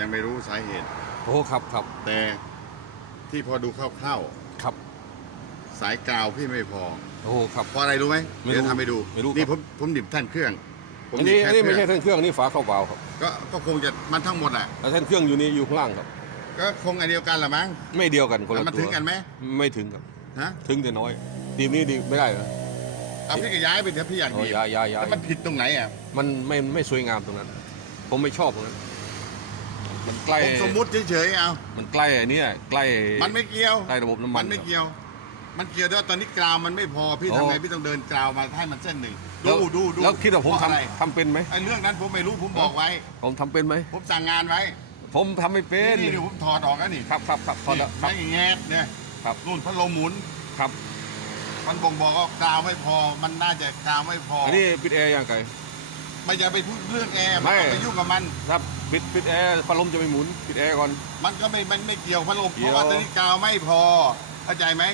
ยังไม่รู้สาเหตุ โอ้ครับครับแต่ที่พอดูคร่าวครับ ๆสายกาวพี่ไม่พอ โอ้ครับ เพราะอะไรรู้ไหมไม่รู้เดี๋ยวทำให้ดูไม่รู้ครับ นี่ผมผมดิบแท่นเครื่องผมอันนี้ดิบอันแท่นี้ไม่เคใช่รื่องแท่นเครื่องนี่ฝาเข้าเปล่าครับก็ก็คงจะมันทั้งหมดแหละแล้วแท่นเครื่องอยู่นี่อยู่ข้างล่างครับ ก็คงอันเดียวกันแหละมั้งไม่เดียวกันคนละมันตัวถึงกันไหมไม่ถึงครับ ฮะถึงแต่น้อยทีมนี้ดีไม่ได้เหรอ เอาพี่ก็ย้ายไปเถอะพี่อยากโอ้ดียายายาแล้วมันผิดตรงไหนอะมันไม่ไม่สวยงามตรงนั้น ผมไม่ชอบตรงนั้น มันใกล้ผมสมมุติเฉยๆเอา มันใกล้ไอ้เนี่ยใกล้มันไม่เกี่ยว ใกล้ระบบน้ำมันมันไม่เกี่ยว มันเกี่ยวด้วยว่าตอนนี้กราวมันไม่พอพี่โอ้ ทำไงพี่ต้องเดินกราวมาให้มันเส้นหนึ่งแล้ดูวดูดูแล้วคิดว่าผมเพระอะไรทำทำเป็นไหม ไอ้เรื่องนั้นผมไม่รู้ผมบอกไว้ ผมทำเป็นไหม ผมสั่งงานไว้ผมทำไม่เป็น นี่เดี๋ยวผมถอดออกแล้วนี่ครับครับครับพอแล้วคไม่รับแงดเนี่ยครับ นู่นพัดลมหมุน ครับมันบ่งบอกว่ากราวไม่พอ มันน่าจะกราวไม่พอออันนี้ปิดแอร์ยังไง ไม่จะไปพูดเรื่องแอร์ไม่ไม่ต้องไปยุ่งกับมัน ถ้าปิดปิดแอร์พัดลมจะไม่หมุนปิดแอร์ก่อน มันก็ไม่ มันไม่เกี่ยวพัดลมเกี่เพยว ราะว่าตอนนี้กราวไม่พอ เข้าใจไหม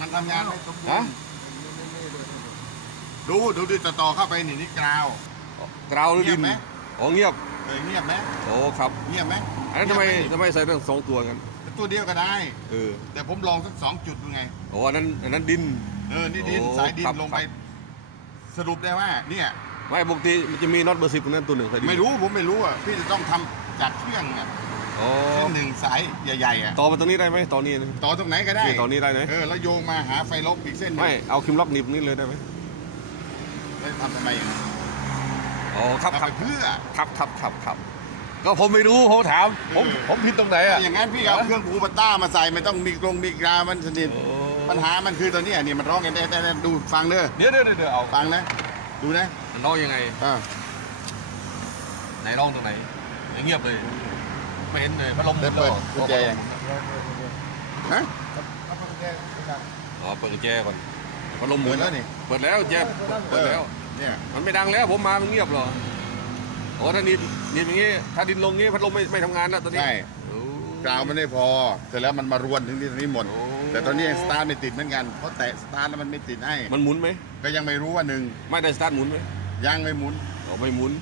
มันทำงานไม่สมบูรฮะณ์ดูดูดิต่อต่อเข้าไปนี่นี่กราว กราวหรือเงีดิยบนไหม อ๋อเงียบเออเงียบไหมโอ้ครับเงียบไหมอันนั้นทำไมเงียบทำไมใส่เรื่องสองตัวกันตัวเดียวก็ได้ เออแต่ผมลองสักสองจุดดูไง โอ้อันนั้นอันนั้นดิน เออ นี่ดินโอ้สายดินครับ ลงไปครับสรุปได้ว่า เนี่ย ไม่ปกติมันจะมีน็อตเบอร์สิบตรงนั้นตัวหนึ่งใส่ดินไม่รู้ผมไม่รู้อะพี่จะต้องทำจากเครื่องอะโอ้เส้นหนึ่งสายใหญ่ๆอะต่อมาตรงนี้ได้ไหมตอนนี้นะ ต่อตรงไหนก็ได้นี่ต่อนี้ได้ไหม เออแล้วโยงมาหาไฟลบอีกเส้นหนึ่งไม่เอาคิมล็อกหนีบนี่เลยได้ไหมแล้วทำทำไมอะอ๋อครับทำคไปรับเพื่อ ครับครับครับครับก็ผมไม่รู้ผมถามผมเออ ผมผิดตรงไหนอะ อย่างนั้นพี่เอาเครื่องปูปต้ามาใส่ไม่ต้องมีกรงมีกรามันสนิทโอ้ ปัญหามันคือตอนเนี้ยนี่มันร้องกันได้ได้ได้ดูฟังเด้อเดี๋ยวเดี๋ยวเดี๋ยวเอา ฟังนะ ดูนะ มันร้องยังไง อ่าไหนร้องตรงไหนเงียบเลย ไม่เห็นเลยพัดลมเดินเปิดกุญแจยังฮะอ๋อเปิดกุญแจก่อนพัดลมหมุเปินดแล้วนี่ เปิดแล้วเจ็บเปิดแล้ว เนี่ย มันไม่ดังแล้วผมมามันเงียบเหรอโอ้ถ้าดินดินอย่างงี้ ถ้าดินลงงี้พัดลมไม่ไม่ทำงานแล้วตอนนี้ใช่ โอ้กราวมันไม่พอ เสร็จแล้วมันมารวนถึงที่ตรงนี้หมด โอ้ แต่ตอนนี้ยังสตาร์ทไม่ติดเหมือนกัน เพราะแตะสตาร์ทแล้วมันไม่ติดให้ มันหมุนไหมก็ยังไม่รู้ว่าหนึ่งไม่ได้สตาร์ทหมุนไหม ยังไม่หมุนอ๋อไม่หมุน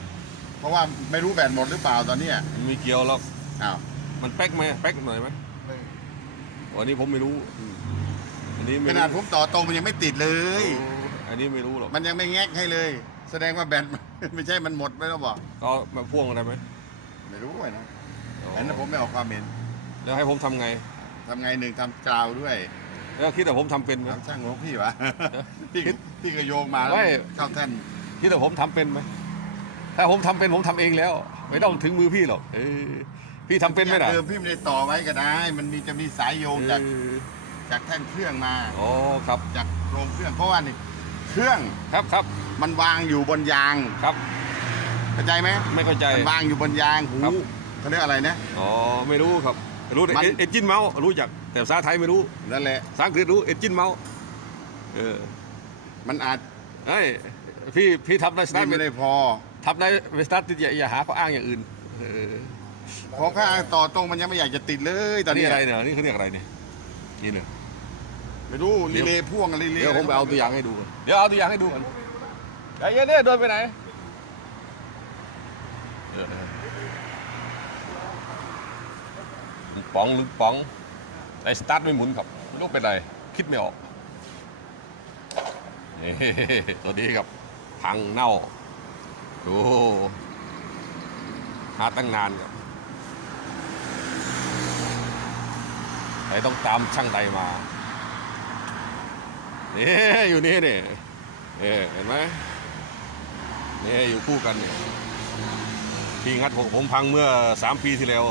เพราะว่าไม่รู้แบตหมดหรือเปล่าตอนเนี้ยมันไม่เกี่ยวหรอกอ้าวมันแป๊กไหมแป๊กหน่อยไหมอันนี้ผมไม่รู้อันนี้ขไม่รู้นาดผมต่อตรงมันยังไม่ติดเลยโอ้อันนี้ไม่รู้หรอกมันยังไม่แงกให้เลย แสดงว่าแบต ไม่ใช่มันหมดไม่ต้องบอก ก็มาพ่วงอะไรไหมไม่รู้ไอ้นะอ๋ออันนั้นผมไม่ออกความเห็นแล้วให้ผมทำไง ทำไงหนึ่งทำกราวด้วยแล้วคิดว่าผมทำเป็นไหม ทำช่างของพี่วะ พี่พี่ก็โยงมาแล้วไม่ เข้าแท่น คิดว่าผมทำเป็นไหมถ้าผมทำเป็นผมทำเองแล้ว ไม่ต้องถึงมือพี่หรอกเออพี่ทำเป็นไหมล่ะเดิมพี่ไม่ได้ต่อไว้ก็ได้ มันมีจะมีสายโยงจากเออจากแท่นเครื่องมาอ๋อครับ จากโครงเครื่องเพราะว่านี่เครื่องครับครับมันวางอยู่บนยางครับเข้าใจไหมไม่เข้าใจมันวางอยู่บนยางหูครับเขาเรียกอะไรนะอ๋อไม่รู้ครับรู้แต่มันเอจินเมาส์รู้จักแต่ภาษาไทยไม่รู้นั่นแหละภาษาอังกฤษรู้เอจินเมาส์เออมันอาจเฮ้ย พี่พี่ทำได้สตานี่ร์ทไม่ได้พอทำได้สตาร์ทติดอย่าอย่าหาข้ออ้างอย่างอื่นเออเพราะข้าต่อตรงมันยังไม่อยากจะติดเลยตอนนี่นี้อะไรเนี่ยนี่เขาเรียกอะไรเนี่ยนี่เนี่ยไม่รู้เดี๋รียวเลย์พ่วงรีเลย์เดี๋ยวผมไปเอาตัวอย่างให้ดูก่อนเดี๋ยวเอาตัวอย่างให้ดูก่อนไอ้เหี้ยเนี่ยเดินไปไหนเออลุงป๋องลุงป๋องไอ้สตาร์ทไม่หมุนครับไม่รู้เป็นไร คิดไม่ออกนี่ตัวนี้ครับ พังเน่า ดูหาตั้งนานครับไอ้ต้องตามช่างใดมาเนี่อยู่นี่นี่เออเห็นไหมเนี่ยอยู่คู่กันเนี่ยพี่งัดผมผมพังเมื่อสามปีที่แล้ว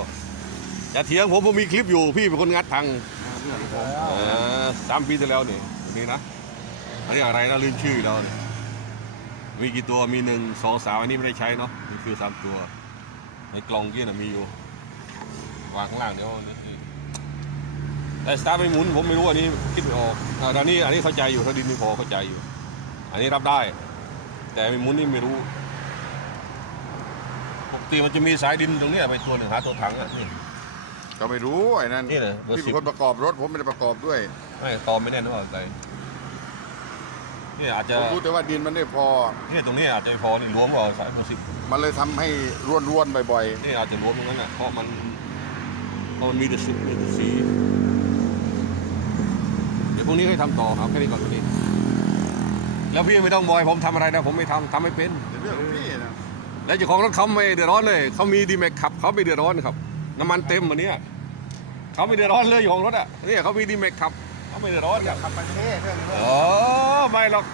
อย่าเถียงผมผมมีคลิปอยู่พี่เป็นคนงัดพังสามปีที่แล้วนี่นี่นะอันนี้อะไรนะลืมชื่อแล้วนี่ มีกี่ตัวมีหนึ่งสองสามอันนี้ไม่ได้ใช้เนาะนี่คือสามตัว ในกล่องยี่น่ะมีอยู่วางข้างล่างเดี๋ยวนี่แต่สตาร์ทไม่หมุนผมไม่รู้อันนี้คิดไม่ออกอ่าอันนี้อันนี้เข้าใจอยู่ถ้าดินไม่พอเข้าใจอยู่ อันนี้รับได้ แต่ไม่หมุนนี่ไม่รู้ปกติมันจะมีสายดินตรงเนี้ยไปตัวหนึ่งหาตัวถังอะนี่ ก็ไม่รู้ไอ้นั่นนี่เลยเบอร์พี่สิเป็บนคนประกอบรถผมไม่ได้ประกอบด้วย ไม่ตอมไม่แน่นหรือเปล่าใจเนี่ยอาจจะผมรู้แต่ว่าดินมันไม่พอเนี่ยตรงนี้อาจจะไม่พอนี่รวมเปล่าสายหกสิบมันเลยทำให้ร่วนๆบ่อยนี่อาจจะรวมตรงนั้นอะเพราะมันเพราะมันมีแต่สีมีแต่สีเดี๋ยวพรุ่งนี้ให้ทำต่อเอาแค่นี้ก่อนพรุ่งนี้ แล้วพี่ไม่ต้องบอยผมทำอะไรนะผมไม่ทำทำไม่เป็น ๆแต่เรื่องของพี่นะแล้วเจ้าของรถเขาไม่เดือดร้อนเลย เขามีดีแม็กขับเขาไม่เดือดร้อนครับ น้ำมันเต็มวันนี้เขาไม่เดือดร้อนเลยเจ้าของรถอะเนี่ยเขามีดีแม็กขับเขา ไม่เดือดร้อนอยากขับประเทศเรื่องนี้อ๋อไม่หรอก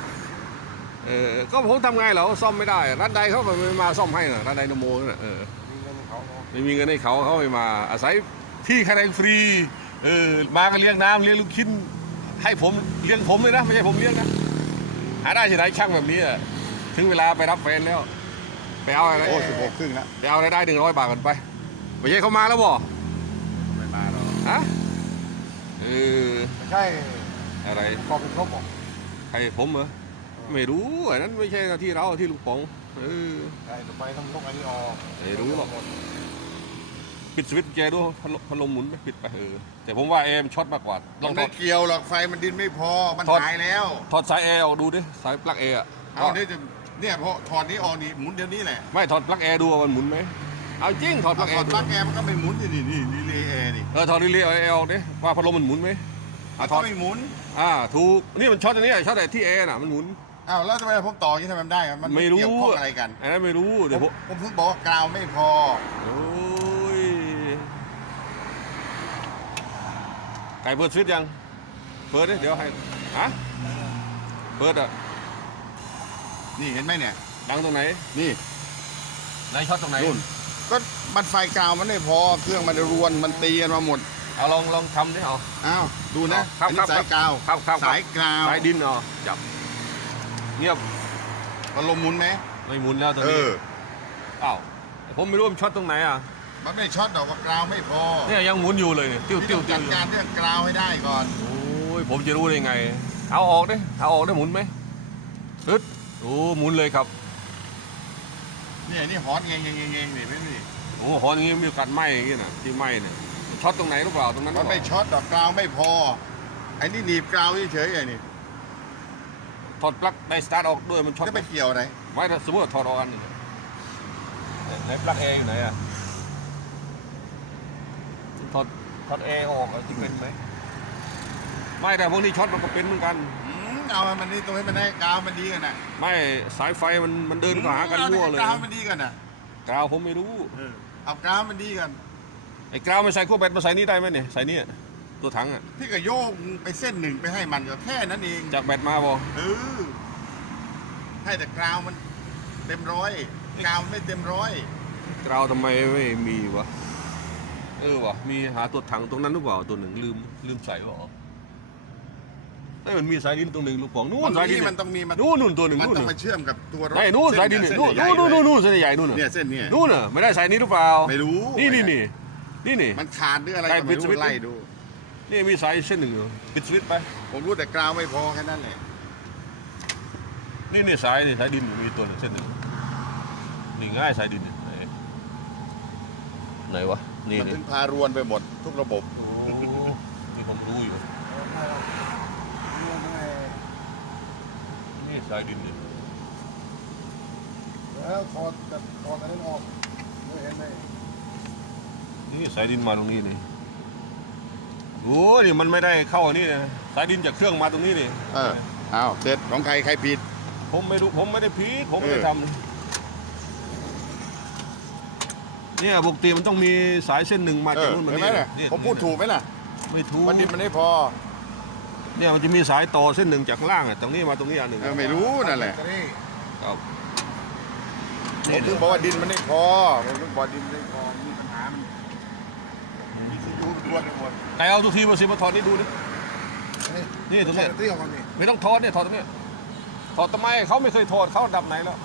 เออก็ผมทำไงเหรอซ่อมไม่ได้ร้านใดเขาก็ไม่มาซ่อมให้นะร้านใดนโมน่ะเออมีเงินเขาไม่มีเงินให้เขาเขาไม่มา อาศัยที่คะแนนฟรีเออมาก็เลี้ยงน้ำเลี้ยงลูกชิ้น ให้ผมเลี้ยงผมเลยนะไม่ใช่ผมเลี้ยงนะหาได้ที่ไหนช่างแบบนี้อะถึงเวลาไปรับแฟนแล้วไปเอาอะไรโอ้สิบหกครึ่งแล้วไปเอาอะไรได้หนึ่งร้อยบาทกันไปไม่ใช่เขามาแล้วบ่ไม่มาหรอกฮะเออไม่ใช่อะไรกองเป็นครบบอกใครผมเหรอไม่รู้อันนั้นไม่ใช่หน้าที่เราที่ลุงป๋องเออใช่ต่อไปต้องลกอันนี้ออกไม่รู้หรอกปิดสวิตช์กุญแจดูพัดลมพัดลมหมุนไปปิดไปเออแต่ผมว่าแอร์มนช็อตมากกว่าลมัองนถไม่อดเกี่ยวหรอกไฟมันดินไม่พอมันถอดหายแล้วถอดสายแอร์ออกดูดิสายปลั๊กแอร์อะเอาเดี๋ยวจะเนี่ยพอถอดนี้ออกนี่หมุนเดี๋ยวนี้แหละไม่ถอดปลั๊กแอร์ดูว่ามันหมุนไหมเอาจริงถอดปถ้าลั๊กแอถอร์ดดูปลั๊กแอร์มันก็ไม่หมุนอยู่นี่นี่รีเลย์แอร์นี่ เออถอดรีเลย์แอร์ออกดิว่าพัดลมมันหมุนไหมอะถก็อดไม่หมุนอ่าถูกนี่มันช็อตอันนี้ช็อตแต่ที่แอร์น่ะมันหมุนอ้าวแล้วทำไมผมต่ออย่างนี้ทำไมมันได้อะมันไม่รู้เกี่ยวข้องอะไรกันอันนั้นไม่รู้เดี๋ยวผมผมเพิ่งบอกว่ากราวไม่พอโอ้ยไก่เปิดสวิตช์ยังเปิดดิเดี๋ยวให้ฮะเปิดอะนี่เห็นไหมเนี่ยดังตรงไหนนี่ไหนช็อตตรงไหนนู่น ก็มันไฟกราวมันไม่พอเครื่องมันรวนมันตีกันมาหมดเอาลองลองทำดิเอาอ้าวดูนะครับอันครันี้บสายกราวครับครับสายกราวสายดินเอาจับเงียบมันลมหมุนไหมไม่หมุนแล้วตอนเอนี้ออ้าวผมไม่รู้ว่ามันช็อตตรงไหนอะมันไม่ช็อตดอกว่ากราวไม่พอเนี่ยยังหมุนอยู่เลยเนี่ยติ้วพี่ติ้ต้วองติ้จัวดการเรื่องกราวให้ได้ก่อนโอ้ยผมจะรู้ได้ไง เอาออกดิเอาออกได้หมุนไหมฮึดโอ้หมุนเลยครับ เนี่ยนี่ฮอตเงงเงงเงงเงงนี่ไม่นี่โอ้หอนอย่างงี้มีโอกาสไหม้อย่างงี้นะที่ไหม้เนี่ยช็อตตรงไหนหรือเปล่าตรงนั้นหรืมัอนเปไม่ล่าช็อตดอกกราวไม่พอไอ้นี่หนีบกราวเฉยๆไอ้นี่ถอดปลั๊กได้สตาร์ทออกด้วยมันช็อตจะไปเกี่ยวอะไรไม่ถ้าสมมติว่าถอดออกอันหนึงไหนปลั๊กแอร์อยู่ไหนอะถอดถอดแอร์ออกอะที่เป็นไหมไม่แต่พวกนี้ช็อตมันก็เป็นเหมือนกัน อืมเอามันนี่ตรงนี้มันได้กาวมันดีกันนะไม่สายไฟมันมันเดินเข้าหากันมั่วเลยกาวมันดีกันนะกาวผมไม่รู้เอากาวมันดีกันไอ้กาวไม่ใส่ขั้วแบตมาใส่นี่ได้ไหมเนี่ยใส่นี่ตัวถังอะพี่ก็โยกไปเส้นหนึ่งไปให้มันก็แค่นั้นเองจากแบตมาบอเออให้แต่กาวมันเต็มร้อยกาวไม่เต็มร้อยกาวทำไมไม่มีวะเออวะมีหาตัวถังตรงนั้นหรือเปล่าตัวหนึ่งลืมลืมใส่เปล่า อ้ยมันมีสายดินตรงหนึ่งลูกปองนู่มันนสายดินมันต้องมีมันนู่นนู่นตัวหนึ่งมันนู่นต้องน่ะมาเชื่อมกับตัวรถไอ้นู่นสายดินเนี่ยนู่นนู่นนู่นนู่นนู่นเส้นใหญ่ๆนู่นน่ะเนี่ยเส้นเนี่ยนู่นน่ะไม่ได้สายนี้หรือเปล่าไม่รู้นี่นี่นี่นี่นี่มันขาดหรืออะไรใครก็ไม่ปิดสวิรู้ตช์ไล่ดูนี่มีสายเส้นหนึ่งอยู่ปิดสวิตช์ไป ผมรู้แต่กราวไม่พอแค่นั้นแหละนี่นี่สายนี่สายดินมีตัวหนึ่งเส้นหนึ่งนี่ง่ายสายดินเนี่ยไหนไหนวะนี่มันนี่ถึงพารวนไปหมดทุกระบบโอ้นี่ผมรู้อยู่ นี่สายดินเนี่ยแล้วคอแบบคอนั้นออกเห็นไหมนี่สายดินมาตรงนี้นี่โอ้นี่มันไม่ได้เข้าอันนี่นะสายดินจากเครื่องมาตรงนี้นี่เอออ้าวเสร็จของใครใครผิด ผมไม่รู้ผมไม่ได้พีดผมไม่ได้เออทำเนี่ยปกติมันต้องมีสายเส้นหนึ่งมาเอจากอนู่นมาเห็นไหมนี่ล่ะเนี่ยผมพูดถูกไหมล่ะ ไม่ถูก วันดินมันไม่พอ เนี่ยมันจะมีสายต่อเส้นหนึ่งจากข้างล่างอะตรงนี้มาตรงนี้อันหนึ่งเออไม่รู้นั่นแหละครับผมถึงบอกว่าดินมันไม่พอผมถึงบอกดินไม่พอมีปัญหามันมีซีอูรวนไปหมดไหนเอาทุกทีมาสิมาถอดนี่ดูดินี่ตรงเนี้ยที่ของมันนี่ไม่ต้องถอดเนี่ยถอดตรงเนี้ยถอดทำไมเขาไม่เคยถอดเขาดับไหนแล้ว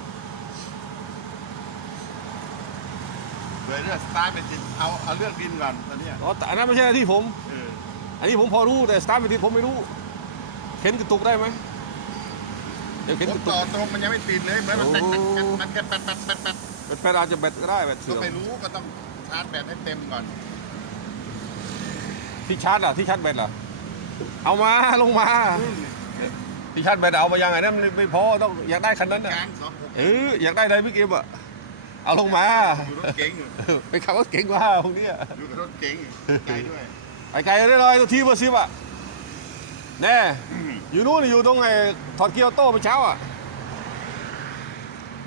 เดี๋ยวเรื่องสตาร์ทเป็นจิตเอาเอาเรื่องดินก่อนตอนเนี้ยอ๋อแต่อันนั้นไม่ใช่หน้าที่ผมเอออันนี้ผมพอรู้แต่สตาร์ทไม่ติดผมไม่รู้ เข็นกระตุกได้ไหมเดี๋ยวเข็นผมกระตุต่อก ตรงมันยังไม่ติดเลยเหมือนมันแตกโอ้ ๆมันแค่แป๊ดแป๊ดแป๊ดแป๊ดแบตอาจจะแบตก็ได้แบตก็เสื่อมไม่รู้ก็ต้องชาร์จแบตให้เต็มก่อนที่ชาร์จล่ะที่ชาร์จแบตล่ะเอามาลงมาพี่ชาติไปเอามายังไงนั่นไม่ไม่พอต้องอยากได้คันนั้นน่ะการสองหกเอออยากได้อะไรพี่เกมอะเอาลงมาอยู่รถเก๋งอยู่ไปขับรถเก่งกว่าพวกเนี้ย อยู่กับรถเก๋งไกลด้วยไปไกลได้เลยตัวทีเบอร์ซิบอะแน่อ ยู่นู้นอยู่ตรงไอ้ถอดเกียร์ออโต้ไปเช้าอะ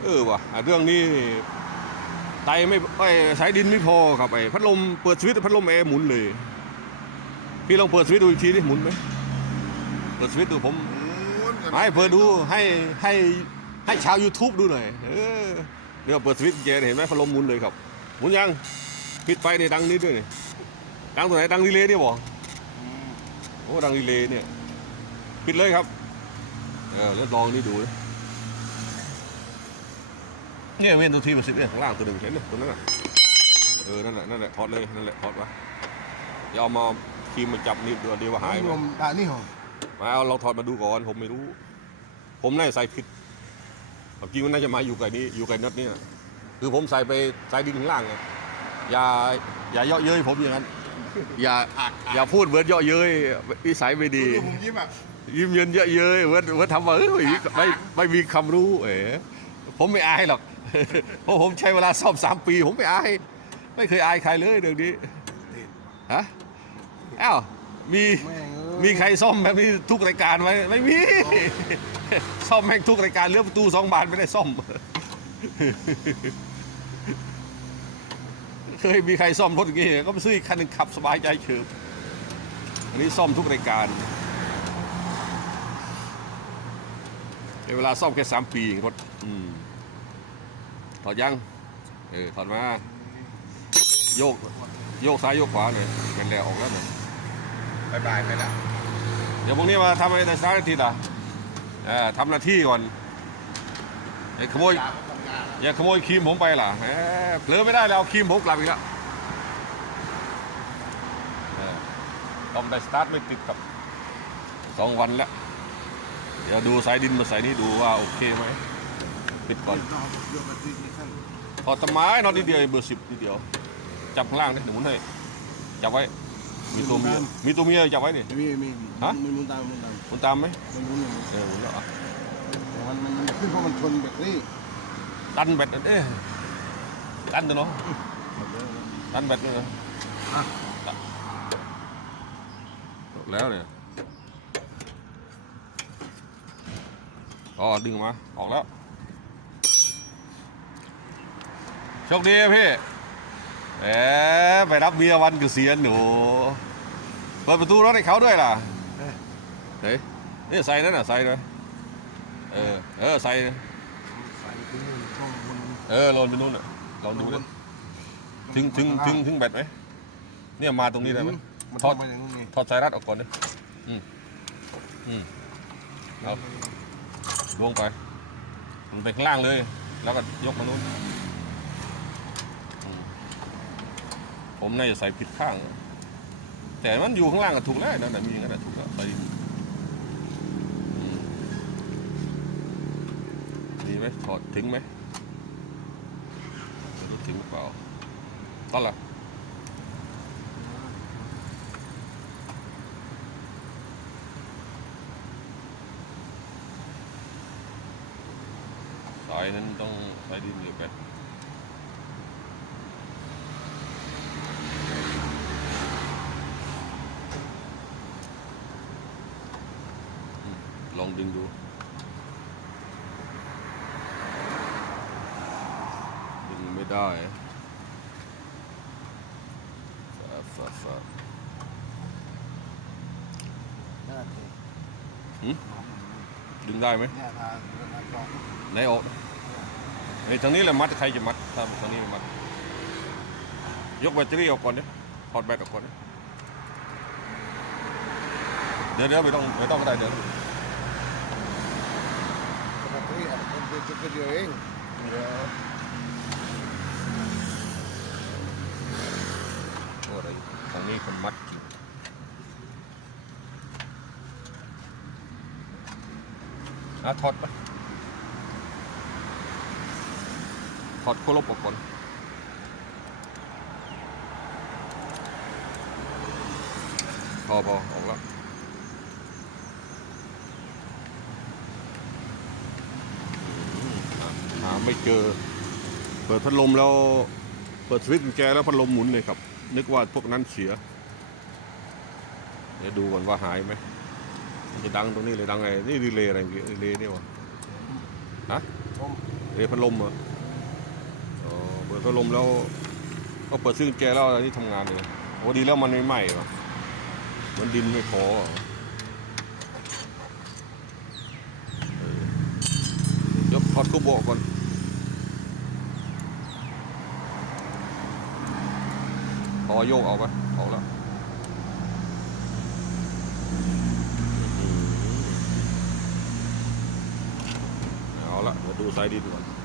เออว่ะอะเรื่องนี้ไตไม่ไอ้สายดินไม่พอครับไอ้พัดลมเปิดสวิตช์พัดลมแอร์หมุนเลย พี่ลองเปิดสวิตช์ดูอีกทีดิหมุนไหมเปิดสวิตช์ดูผมไม่เปิดดูให้ให้ให้ชาว YouTube ดูหน่อยเออเดี๋ยวเปิดสวิตช์เจเห็นไหมพัดลมหมุนเลยครับหมุนยังปิดไฟเนี่ยดังนิดด้วยนี่ดังตัวไหนดังรีเลย์เนี่ยบอกโอ้ดังรีเลย์เนี่ย ปิดเลยครับ เออแล้วลองนี่ดูนะเนี่ยเว้นตัวทีมันสิบเนี่ยข้างล่างตัวหนึ่งเห็นไหมตัวนั้นน่ะเออนั่นแหละนั่นแหละถอดเลยนั่นแหละถอดวะอย่าเอามาครีมมาจับนี่เดี๋ยวเดี๋ยวว่าหายไปลมอ่านี่หรอมาเอาเราถอดมาดูก่อนผมไม่รู้ ผมน่าจะใส่ผิดความจริงมันน่าจะมาอยู่กับนี้อยู่กับน็อตนี่นะคือผมใส่ไปใส่ดินข้างล่างไงอย่าอย่าเยาะเย้ยผมอย่างนั้น อย่าอย่าพูดเหมือนเยาะเย้ยนิสัยไม่ดีดูผมยิ้มแบบ ยิ้มเยินเยอะเย้ยเหมือนเหมือนทำว่าเอ้ยไม่ไม่มีความรู้เอ๋ผมไม่อายหรอก เพราะผมใช้เวลาซ่อมสามปี ผมไม่อาย ไม่เคยอายใครเลยเรื่องนี้ฮะอ้าวมีแม่งเอ้ยมีใครซ่อมแบบนี้ทุกรายการไหมไม่มี ซ่อมแม่งทุกรายการเลือกประตูสองบานไม่ได้ซ่อม เคยมีใครซ่อมรถอย่างงี้ก็ไปซื้ออีกคันหนึ่งขับสบายใจเฉิบอันนี้ซ่อมทุกรายการ ในเวลาซ่อมแค่สามปีรถอืมถอดยัง เออถอดมา โยก โยกซ้ายโยกขวาเลยเป็นแล้วออกแล้วเนี่ยบายบายไปแล้ว เดี๋ยวพรุ่งนี้มาทำอะไรแต่เช้าอาทิตย์อะเออทำหน้าที่ก่อนไอ้ขโมยตามทำงานแล้วอย่าขโมยครีมผมไปล่ะแหมเผลอไม่ได้แล้วเอาครีมผมกลับอีกแล้วเออต้องได้สตาร์ทไม่ติดครับสองวันแล้ว เดี๋ยวดูสายดินมาใส่นี่ดูว่าโอเคไหมปิดก่อนเดี๋ยวมาตีนี่ขั้นถอดต้นไม้นอนนิดเดียวเบอร์สิบนิดเดียว จับข้างล่างนี่เดี๋ยวหมุนให้จับไว้ มีตัวเมียมีตัวเมียจับไว้นี่มีมีฮะมันมุนตามมุนตามหมุนตามไหมมันมุนอย่างนี้เออหมุนแล้วอะแต่มันมันมันขึ้นเพราะมันชนแบตเตอรี่ดันแบตเอ้ยดันตัวเนาะดันแบตเลยอะแล้วเนี่ย อ๋อดึงมา ออกแล้ว โชคดีนะพี่แหมไปรับเมียวันเกษียณหนูเปิดประตูรถให้เขาด้วยล่ะเฮ้ยนี่ใส่นั่นน่ะใส่เลยเออ เออใส่ใส่ถึงช่องบนเออลนไปนู่นน่ะลองดูดิถึงถึงถึงถึงแบตไหมเนี่ยมาตรงนี้ได้ไหมมันทอดทำมาอย่างนี้ถอดสายรัดออกก่อนดิอืมอืมเอา ลวงไป มันไปข้างล่างเลย แล้วก็ยกมานู้น ผมน่าจะใส่ผิดข้าง แต่มันอยู่ข้างล่างก็ถูกแล้วนั่นน่ะมีอย่างนั้นถูกแล้วใส่ดีไหมถอดถึงไหมไม่รู้ถึงหรือเปล่าต้นละ นั้นต้องสายดินเหลือไปอืมลองดึงดู ดึงไม่ได้ฝาฝาฝาน่าจะดึงได้ไหมเนี่ยทางทางกอง ไหนออก ไอ้ทางนี้แหละมัดใครจะมัดถ้าทางนี้มัด ยกแบตเตอรี่ออกก่อนดิถอดแบตออกก่อนดิเดี๋ยวเดี๋ยวไม่ต้องไม่ต้องก็ได้เดี๋ยวแบตเตอรี่อะมันเป็นจุดเดียวเองเดี๋ยวโอ้ยทางนี้คนมัดจริงอะถอดไป kod, kolopokon. På, på, over. หาไม่เจอ เปิดพัดลมแล้ว เปิดสวิตช์แจแล้วพัดลมหมุนเลยครับ นึกว่าพวกนั้นเสีย เดี๋ยวดูก่อนว่าหายไหมจะดังตรงนี้เลยดังไง นี่ดีเลยอะไรเงี้ยดีเลยเนี่ยวะฮะ เรพัดลมเหรอ ลมแล้ว ก็เปิดซื้อกุญแจแล้วอันนี้ทำงานเลยโอ้ดีแล้วมันไม่ไหม้หรอมันดินไม่พอเหรอดี๋ยวถอดกบโบก่อนพอโยกเอาไปเอาแล้วเอาละเดี๋ยวดูสายดินก่อน